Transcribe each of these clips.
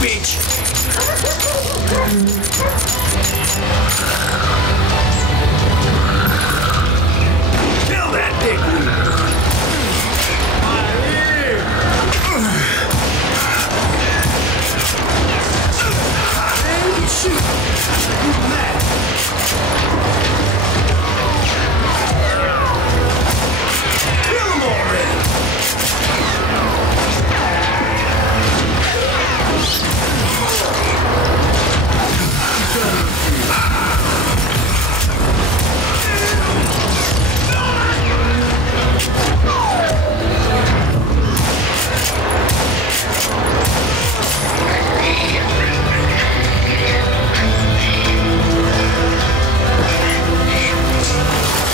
bitch! Kill that dickweed! Hey, shoot! Give him that! Kill him already!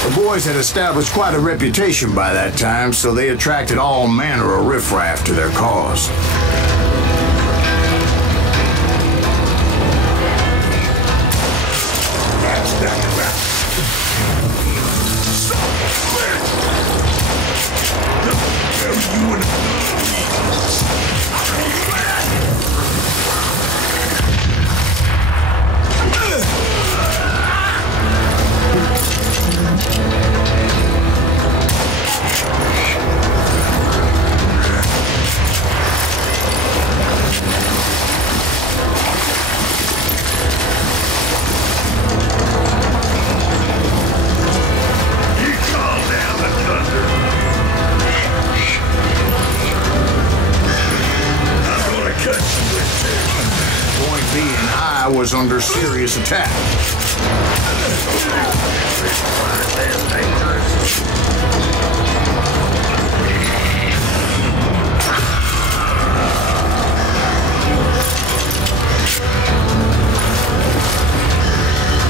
The boys had established quite a reputation by that time, so they attracted all manner of riffraff to their cause. Was under serious attack.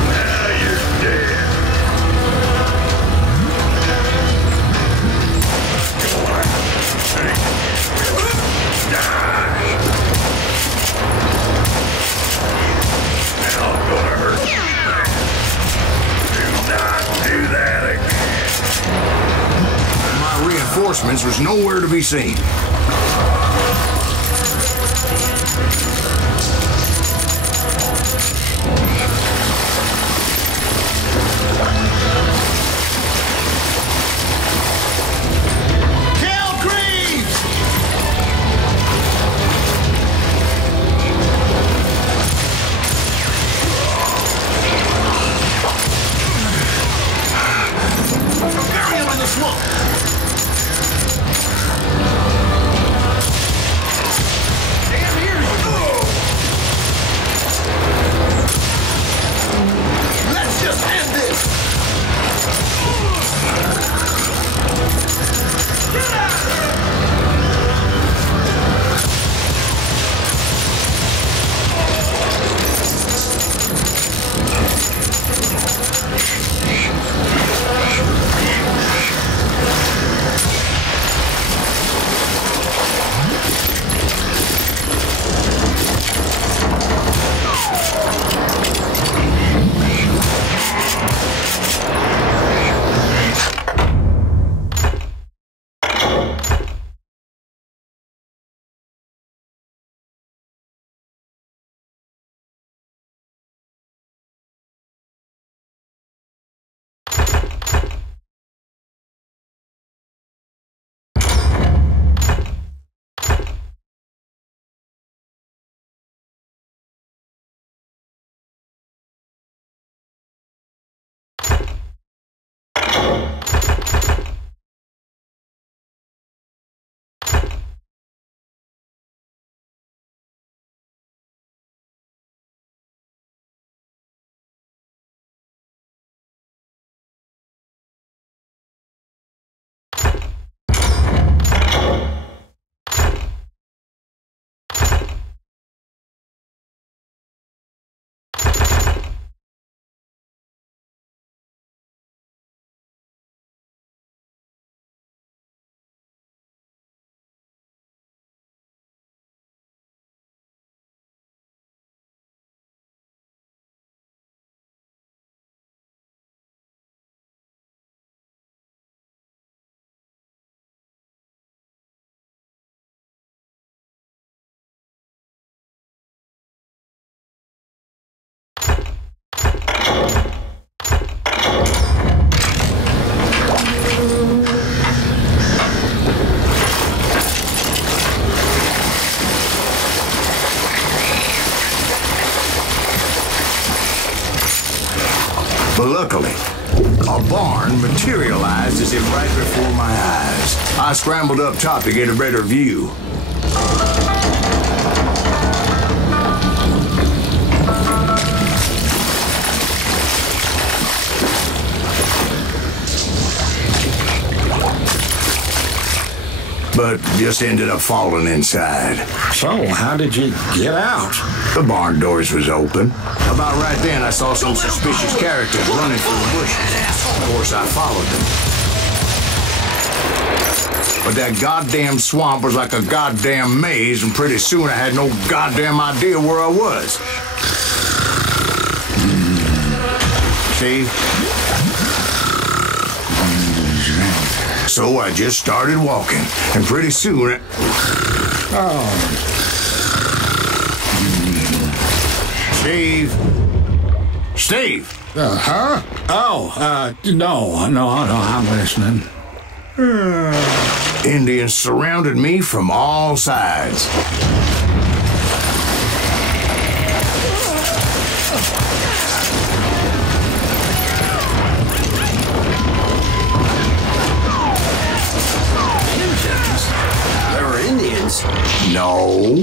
Now you're dead. Reinforcements was nowhere to be seen. Bury him in the swamp! But luckily, a barn materialized as if right before my eyes. I scrambled up top to get a better view. But just ended up falling inside. So, how did you get out? The barn doors was open. About right then, I saw some suspicious characters running through the bushes. Of course, I followed them. But that goddamn swamp was like a goddamn maze, and pretty soon I had no goddamn idea where I was. Steve? So I just started walking, and pretty soon Steve? Steve! Huh? Oh, no, I'm listening. Indians surrounded me from all sides. Indians? No.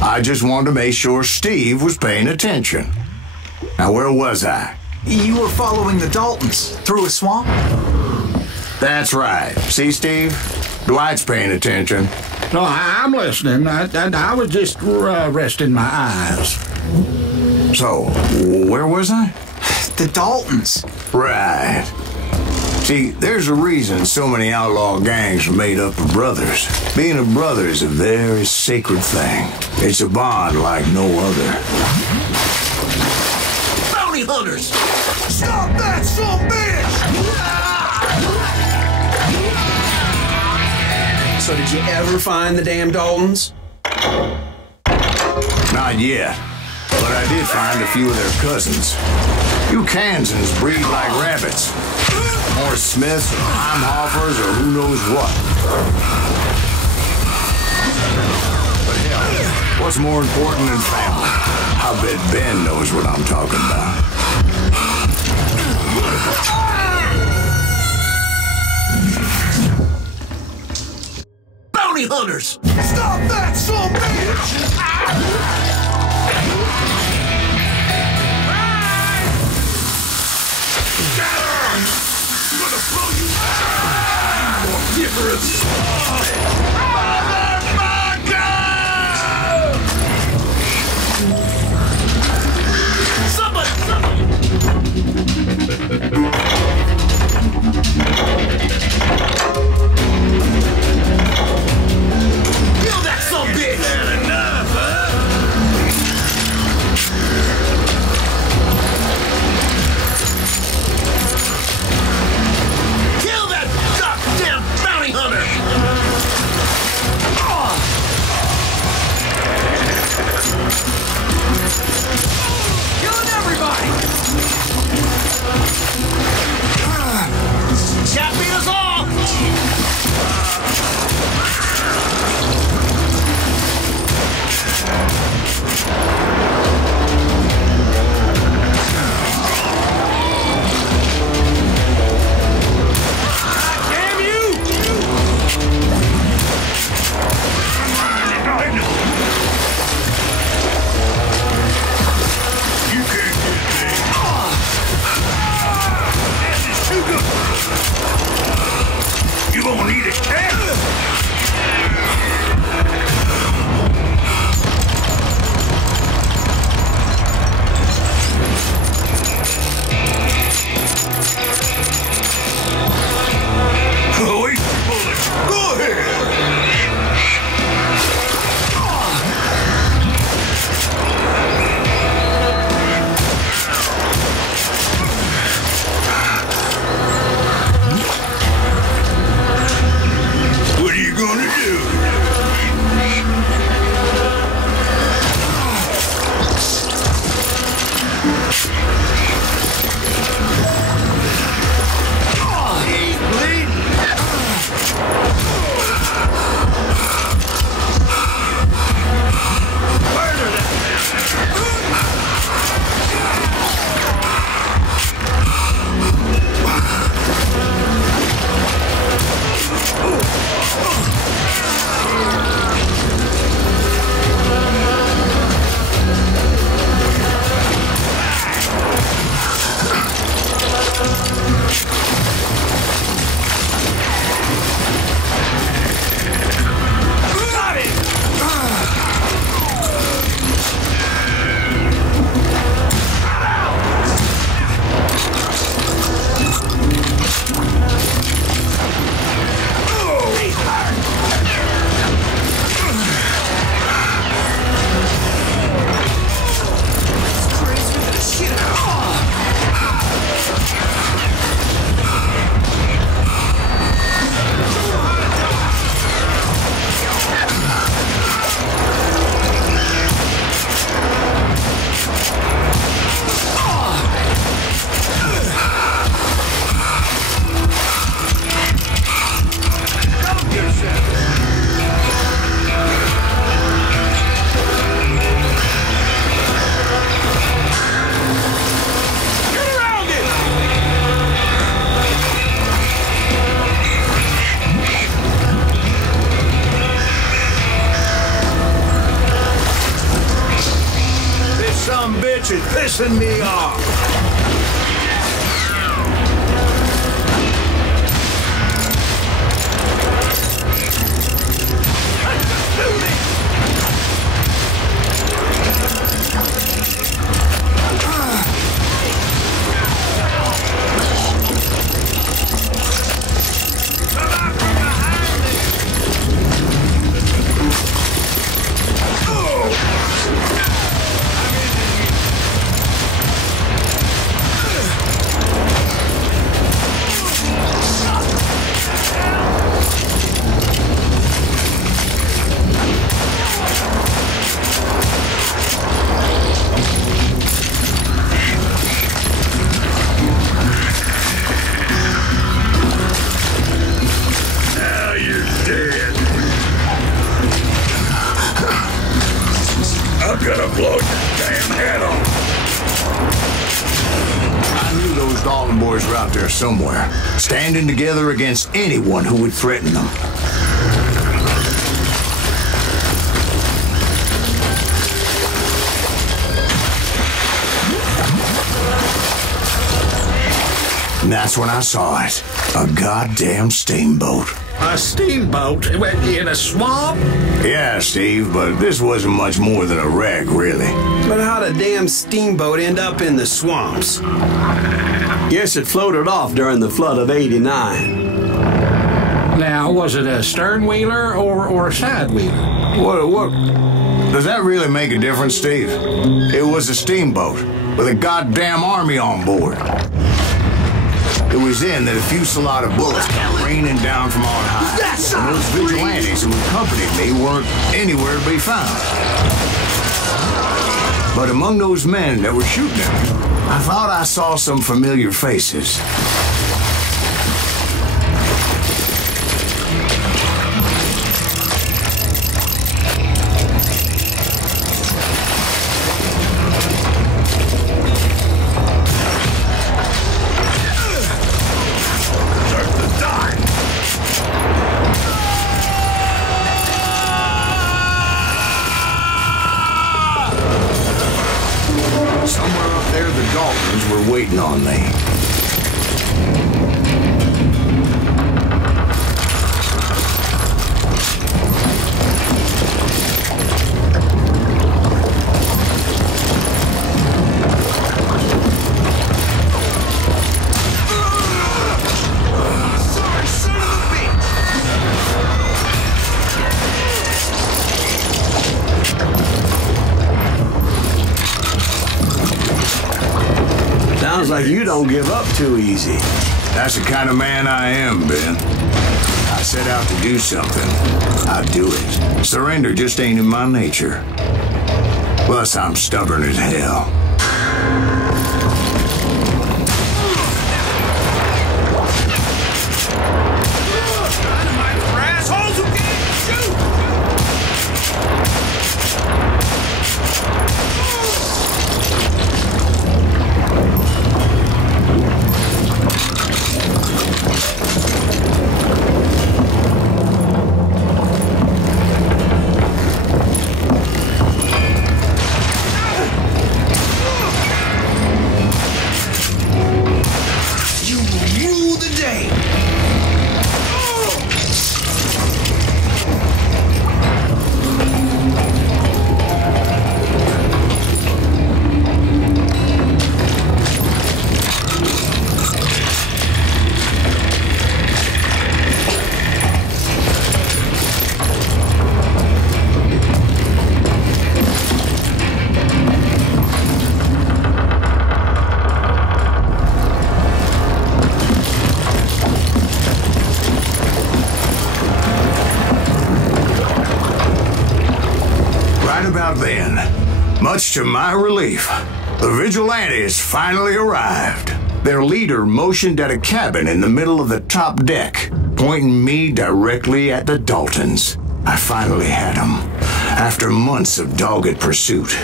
I just wanted to make sure Steve was paying attention. Now, where was I? You were following the Daltons through a swamp? That's right. See, Steve? Dwight's paying attention. No, I'm listening. I was just resting my eyes. So, where was I? The Daltons. Right. See, there's a reason so many outlaw gangs are made up of brothers. Being a brother is a very sacred thing. It's a bond like no other. Bounty hunters! Stop that son of a bitch! So did you ever find the damn Daltons? Not yet, but I did find a few of their cousins. You Kansans breed like rabbits. More Smiths or Heimhoffers or who knows what. But hell, what's more important than family? I bet Ben knows what I'm talking about. Bounty hunters! Stop that son of a bitch! I'm gonna blow you out! More difference! Kill that son of a bitch! Enough, huh? dumb bitch is pissing me off. I'm gonna blow your damn head off. I knew those Dalton boys were out there somewhere, standing together against anyone who would threaten them. And that's when I saw it. A goddamn steamboat. A steamboat in a swamp? Yeah, Steve, but this wasn't much more than a wreck, really. But how'd a damn steamboat end up in the swamps? Guess it floated off during the flood of '89. Now, was it a stern wheeler or a side wheeler? What? Does that really make a difference, Steve? It was a steamboat with a goddamn army on board. It was then that a fusillade of bullets came raining down from on high. And those vigilantes who accompanied me weren't anywhere to be found. But among those men that were shooting at me, I thought I saw some familiar faces. Somewhere up there, the Daltons were waiting on me. Sorry, son of a bitch! Sounds like you don't give up too easy. That's the kind of man I am, Ben. I set out to do something. I do it. Surrender just ain't in my nature. Plus, I'm stubborn as hell. Dynamite for assholes who can't shoot! You will rule the day! Right about then, much to my relief, the vigilantes finally arrived. Their leader motioned at a cabin in the middle of the top deck, pointing me directly at the Daltons. I finally had them, after months of dogged pursuit.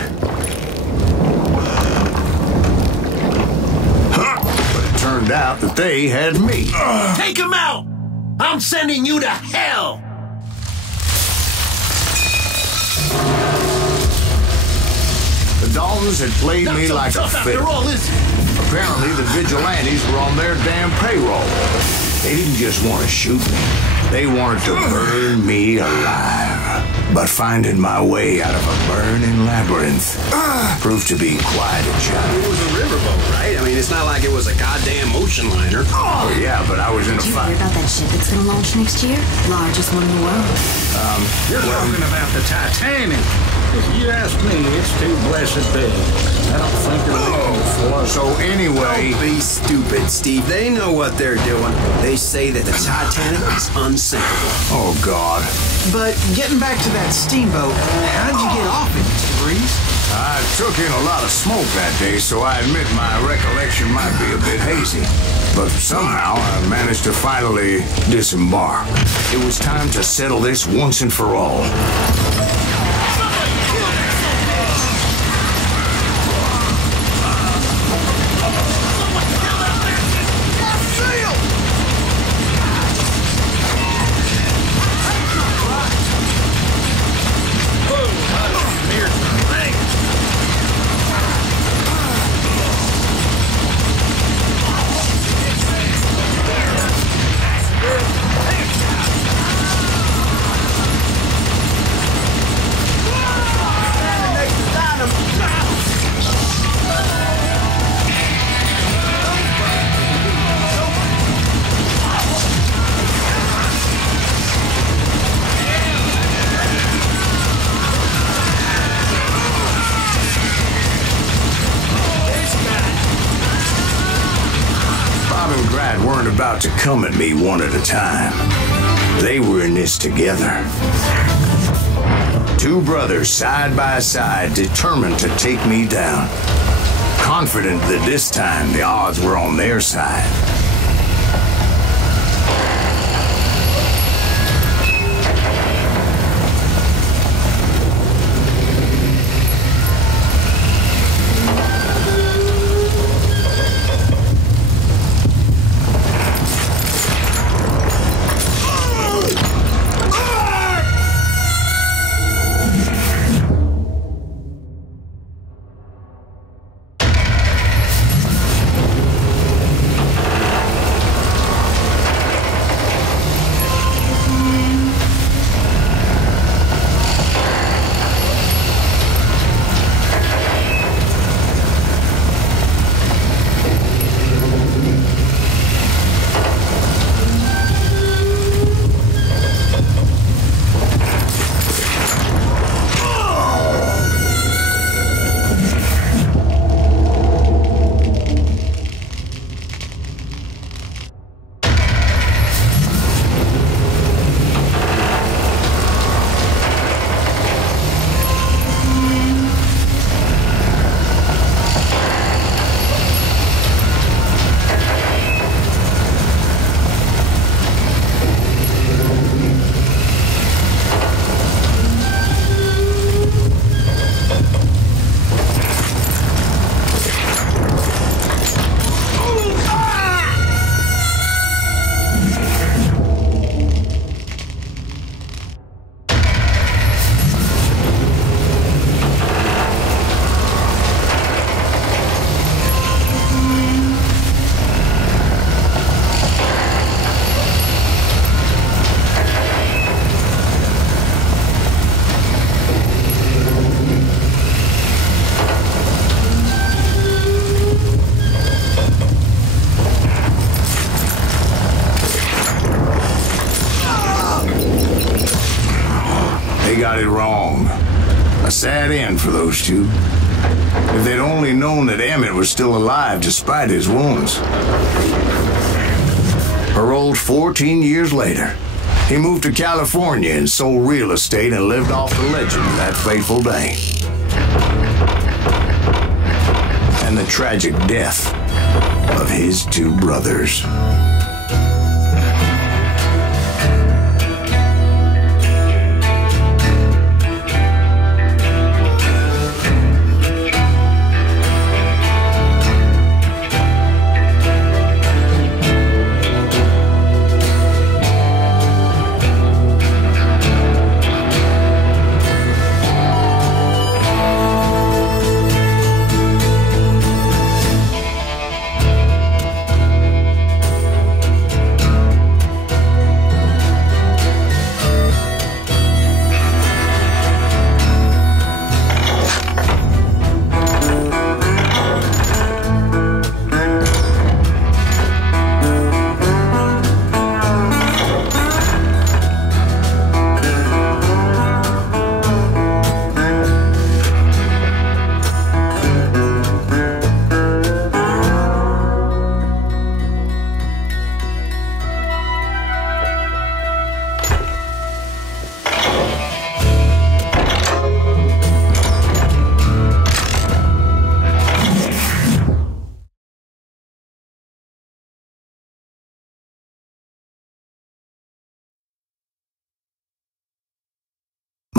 But it turned out that they had me. Take him out! I'm sending you to hell! The Daltons had played me so like a tough fiddle. after all, is it? Apparently, the vigilantes were on their damn payroll. They didn't just want to shoot me. They wanted to burn me alive. But finding my way out of a burning labyrinth proved to be quite a job. It was a riverboat, right? I mean, it's not like it was a goddamn ocean liner. Oh, yeah, but I was in a Did you fight. hear about that ship that's gonna launch next year? Largest one in the world. You're talking about the Titanic. If you ask me, it's too blessed big. I don't think they're looking for us. So anyway, Don't be stupid, Steve. They know what they're doing. They say that the Titanic is unsinkable. oh God, But getting back to that steamboat, how did you get off it, Mr. Breeze? I took in a lot of smoke that day, so I admit my recollection might be a bit hazy. But somehow I managed to finally disembark. It was time to settle this once and for all. Weren't about to come at me one at a time. They were in this together. Two brothers side by side, determined to take me down. Confident that this time the odds were on their side. They got it wrong. A sad end for those two. If they'd only known that Emmett was still alive despite his wounds. Paroled 14 years later, he moved to California and sold real estate and lived off the legend of that fateful day. And the tragic death of his two brothers.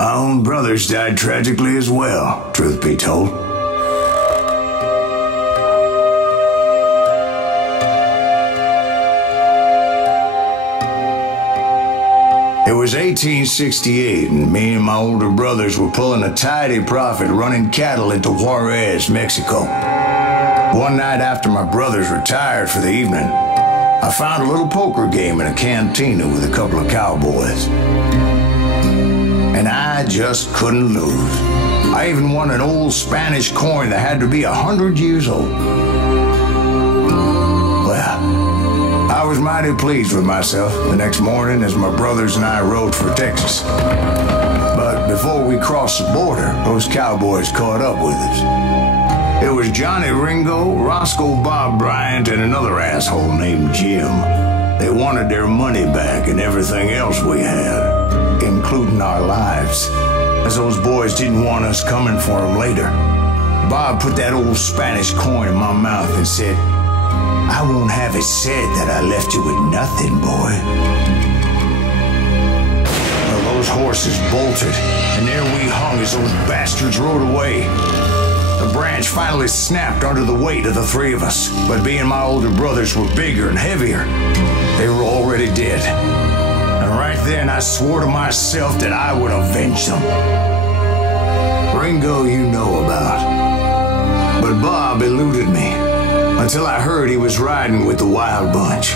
My own brothers died tragically as well, truth be told. It was 1868, and me and my older brothers were pulling a tidy profit running cattle into Juarez, Mexico. One night after my brothers retired for the evening, I found a little poker game in a cantina with a couple of cowboys. And I just couldn't lose. I even won an old Spanish coin that had to be 100 years old. Well, I was mighty pleased with myself the next morning as my brothers and I rode for Texas. But before we crossed the border, those cowboys caught up with us. It was Johnny Ringo, Roscoe Bob Bryant, and another asshole named Jim. They wanted their money back and everything else we had, including our lives, as those boys didn't want us coming for them later. Bob put that old Spanish coin in my mouth and said, "I won't have it said that I left you with nothing, boy." Well, those horses bolted, and there we hung as those bastards rode away. The branch finally snapped under the weight of the three of us, but being my older brothers were bigger and heavier, they were already dead. And right then I swore to myself that I would avenge them. Ringo you know about, but Bob eluded me until I heard he was riding with the Wild Bunch.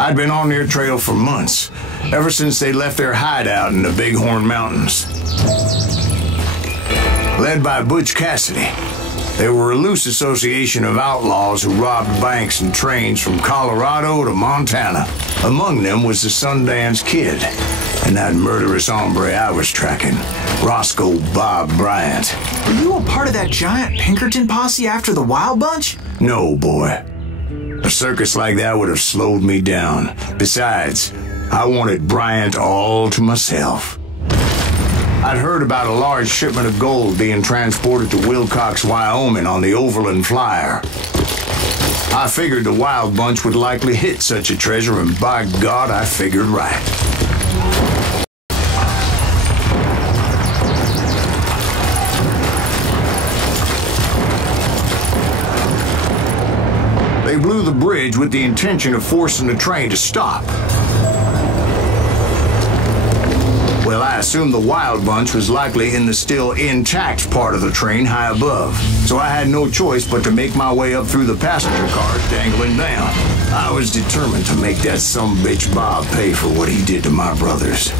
I'd been on their trail for months, ever since they left their hideout in the Bighorn Mountains. Led by Butch Cassidy, they were a loose association of outlaws who robbed banks and trains from Colorado to Montana. Among them was the Sundance Kid and that murderous hombre I was tracking, Roscoe Bob Bryant. Were you a part of that giant Pinkerton posse after the Wild Bunch? No, boy. A circus like that would have slowed me down. Besides, I wanted Bryant all to myself. I'd heard about a large shipment of gold being transported to Wilcox, Wyoming on the Overland Flyer. I figured the Wild Bunch would likely hit such a treasure, and by God, I figured right. They blew the bridge with the intention of forcing the train to stop. Well, I assumed the Wild Bunch was likely in the still intact part of the train high above, so I had no choice but to make my way up through the passenger cars dangling down. I was determined to make that sumbitch Bob pay for what he did to my brothers.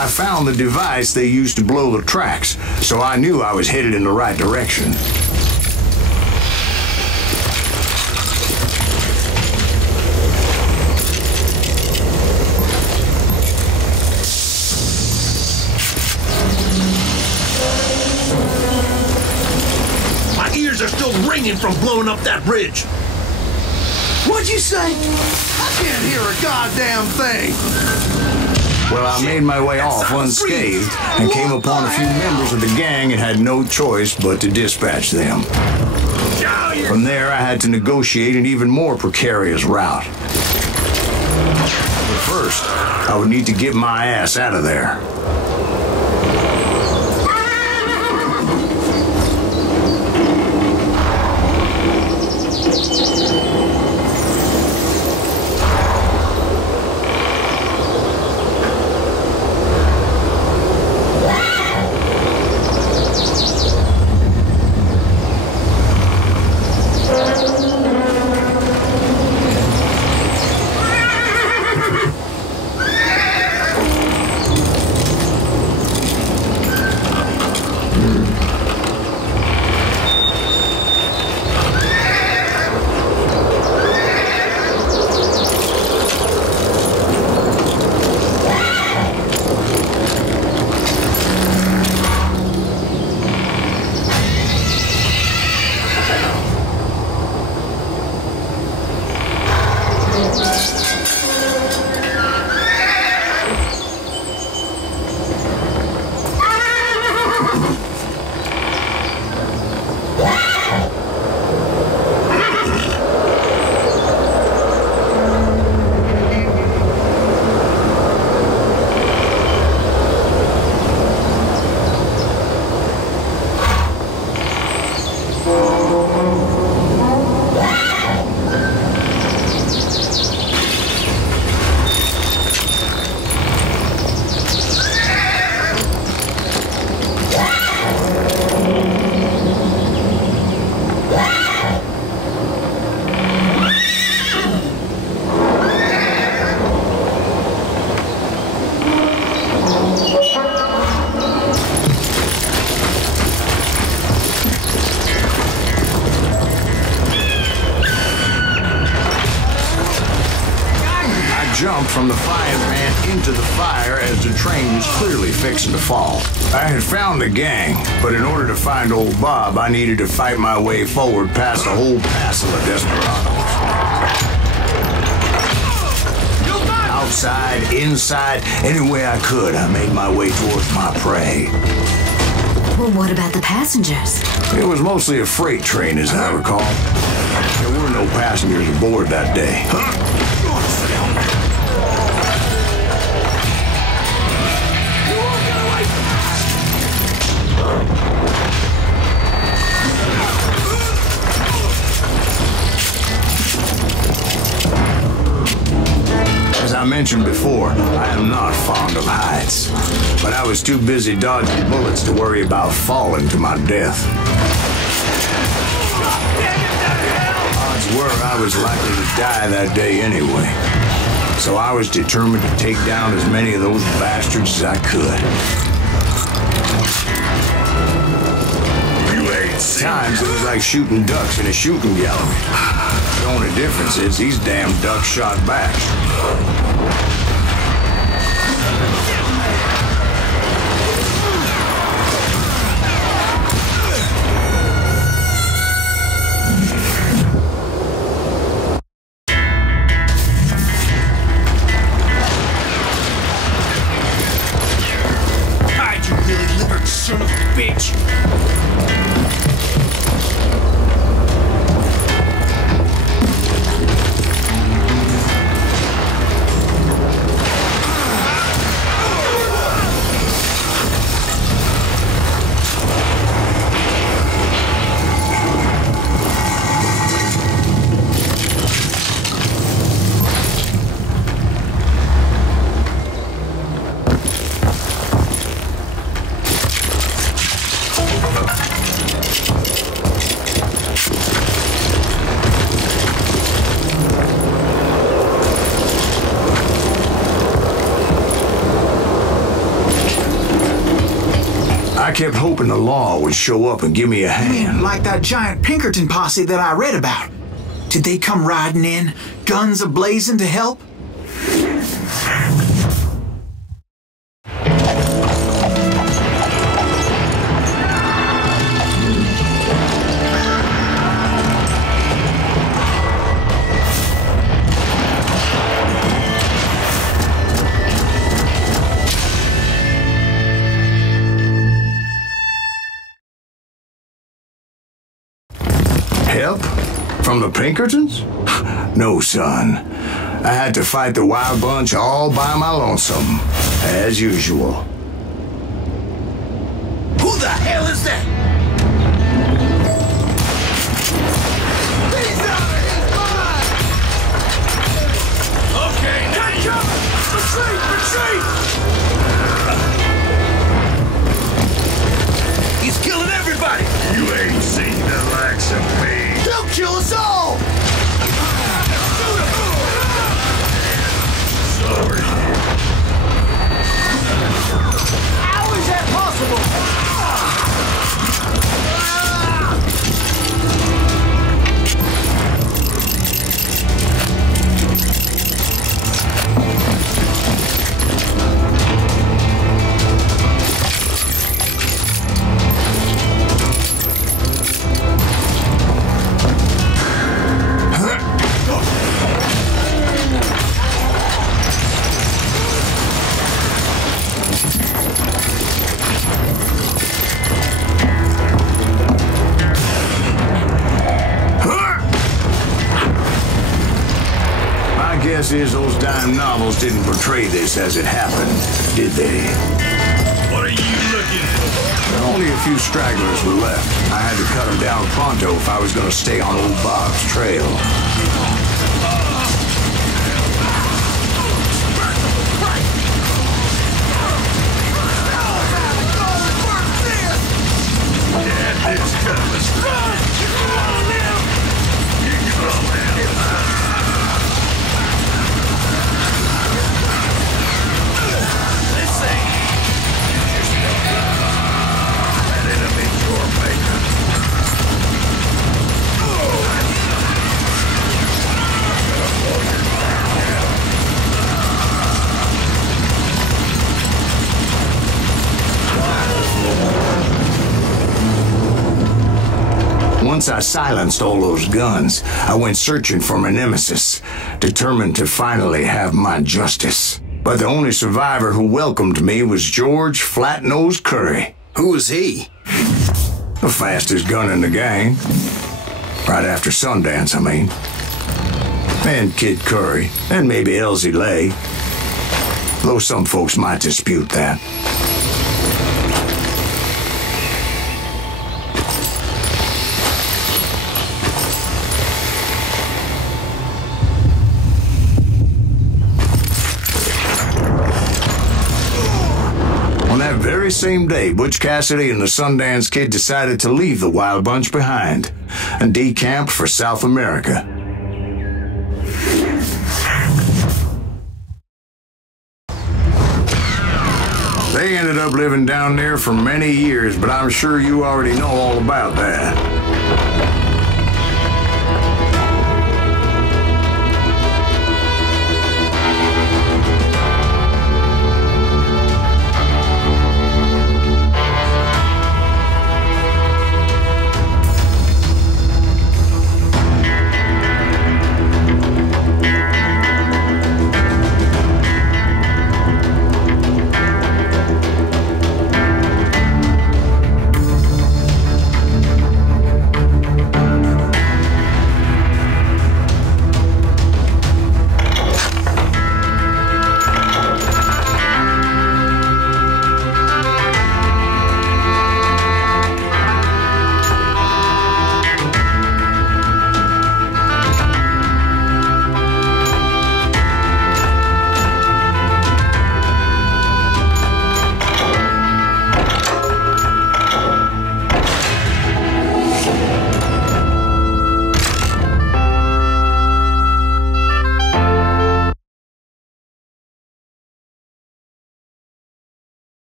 I found the device they used to blow the tracks, so I knew I was headed in the right direction. My ears are still ringing from blowing up that bridge. What'd you say? I can't hear a goddamn thing. Well, I made my way off unscathed and came upon a few members of the gang and had no choice but to dispatch them. From there, I had to negotiate an even more precarious route. But first, I would need to get my ass out of there. jumped from the frying pan into the fire as the train was clearly fixing to fall. I had found the gang, but in order to find old Bob, I needed to fight my way forward past a whole passel of desperados. Outside, inside, any way I could, I made my way towards my prey. Well, what about the passengers? It was mostly a freight train, as I recall. There were no passengers aboard that day. As I mentioned before, I am not fond of heights, but I was too busy dodging bullets to worry about falling to my death. Odds were I was likely to die that day anyway, so I was determined to take down as many of those bastards as I could. At times, it was like shooting ducks in a shooting gallery. The only difference is these damn ducks shot back. Hide, you lily-livered son of a bitch! I kept hoping the law would show up and give me a hand. Like that giant Pinkerton posse that I read about. Did they come riding in, guns a-blazing to help? Help? From the Pinkertons? No, son. I had to fight the wild bunch all by my lonesome, as usual. Who the hell is that? He's out of his mind! Okay, now you... Retreat! Retreat! He's killing everybody! You ain't seen the likes of me. They'll kill us all! Sorry. How is that possible? Guess is those dime novels didn't portray this as it happened, did they? What are you looking for? Only a few stragglers were left. I had to cut them down pronto if I was going to stay on old Bob's trail. Once I silenced all those guns, I went searching for my nemesis, determined to finally have my justice. But the only survivor who welcomed me was George Flat-Nosed Curry. Who was he? The fastest gun in the gang. Right after Sundance, I mean. And Kid Curry, and maybe Elsie Lay. Though some folks might dispute that. On that very same day, Butch Cassidy and the Sundance Kid decided to leave the Wild Bunch behind and decamped for South America. They ended up living down there for many years, but I'm sure you already know all about that.